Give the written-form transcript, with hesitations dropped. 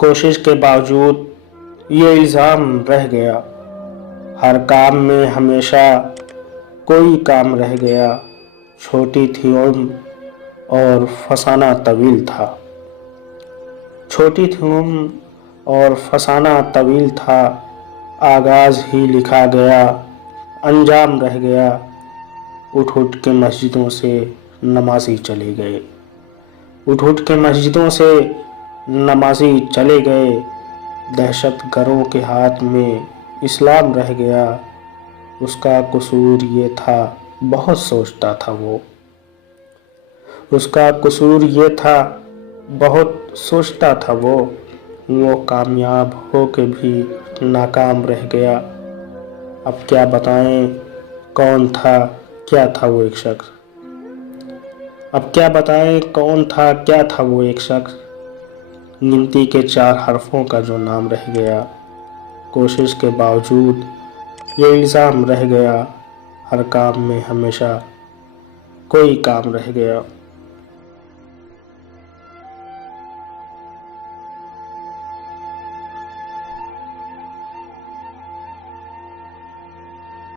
कोशिश के बावजूद ये इल्ज़ाम रह गया, हर काम में हमेशा कोई काम रह गया। छोटी थी उम्र और फसाना तवील था, छोटी थी उम्र और फसाना तवील था। आगाज़ ही लिखा गया, अंजाम रह गया। उठ उठ के मस्जिदों से नमाजी चले गए, उठ उठ के मस्जिदों से नमाजी चले गए। दहशत गरों के हाथ में इस्लाम रह गया। उसका कसूर ये था, बहुत सोचता था वो। उसका कसूर ये था, बहुत सोचता था वो। कामयाब हो के भी नाकाम रह गया। अब क्या बताएं कौन था क्या था वो एक शख्स। अब क्या बताएं कौन था क्या था वो एक शख्स। गिनती के 4 हरफों का जो नाम रह गया। कोशिश के बावजूद ये इल्ज़ाम रह गया, हर काम में हमेशा कोई काम रह गया।